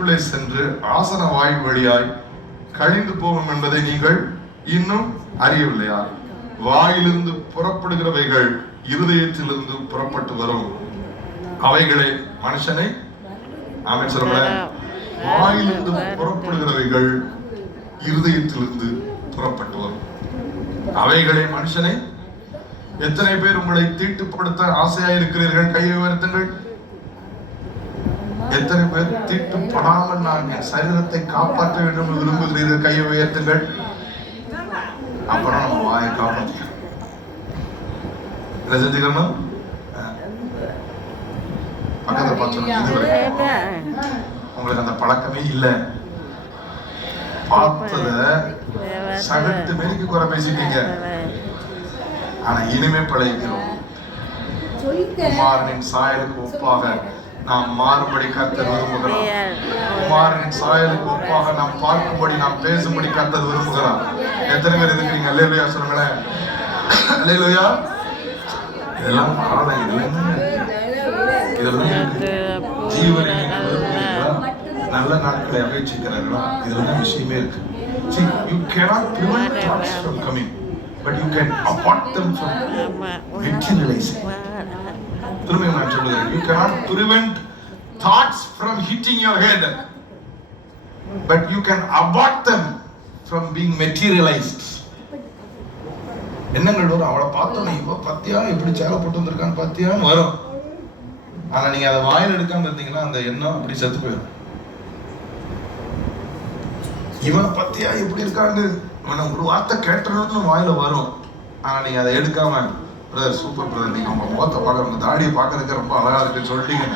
வாய்க்குள்ளே சென்று ஆசன வாய் வழியாய் கழிந்து போகும் என்பதை நீங்கள் இன்னும் அறியவில்லையா? வாயிலிருந்து புறப்படுகிறவைகள் இருதயத்திலிருந்து புறப்பட்டு வரும், அவைகளே மனுஷனை ஆமென் சொல்லுங்க. வாயிலிருந்து புறப்படுகிறவைகள் இருதயத்திலிருந்து புறப்பட்டு வரும், அவைகளே மனுஷனை. எத்தனை பேர் உங்களை தீட்டுப்படுத்த ஆசையா இருக்கிறீர்கள்? கையை உயர்த்துங்கள். எத்தனை பேர் தீட்டுப்படாமல் நான் என் சரீரத்தை காப்பாற்ற வேண்டும் என்று விரும்புகிறீர்கள்? கையை உயர்த்துங்கள். அப்பதான் நம்ம வாயை காப்பாற்றிக்கணும். என்ன செஞ்சுக்கணும்? பக்கத்தை பார்த்து உங்களுக்கு அந்த பழக்கமே இல்லை. பார்த்தத சகட்டு மேலுக்கு குறை பேசிட்டீங்க. ஆனா இனிமே பழகிக்கிறோம். குமாரனின் சாயலுக்கு ஒப்பாக நாம் மாறுபடி கர்த்தர் விரும்புகிறார். குமாரனின் சாயலுக்கு ஒப்பாக நாம் பார்க்கும்படி நாம் பேசும்படி கர்த்தர் விரும்புகிறார். எத்தனை பேர் இருக்கிறீங்க? அல்லேலூயா சொல்லுங்களேன். அல்லேலூயா. இதெல்லாம் காலம் ஜீவனை நல்ல நாட்களை அபேட்சிக்கிறார்களா? இதுல விஷயமே இருக்கு. See, you cannot prevent thoughts from coming, but you can abort them from materializing. திரும்ப நான் சொல்லுகிறேன், you cannot prevent thoughts from hitting your head, but you can abort them from being materialized. எண்ணங்கள் வரும். அவளை பார்த்தோன்னே இப்போ பத்தியா எப்படி சேலை போட்டு வந்திருக்கான்னு பத்தியான்னு வரும். ஆனா நீங்க அதை வாயில் எடுக்காம இருந்தீங்கன்னா அந்த எண்ணம் அப்படி செத்து போயிடும். இவனை பத்தியா எப்படி இருக்கான்னு ஒரு வார்த்தை கேட்டணும்னு வாயில வரும். ஆனா நீங்க அதை எடுக்காம, பிரதர் சூப்பர் பிரதர், நீங்க உங்க முகத்தை பார்க்க, உங்க தாடியை பார்க்கறதுக்கு ரொம்ப அழகா இருக்குன்னு சொல்லிட்டீங்க.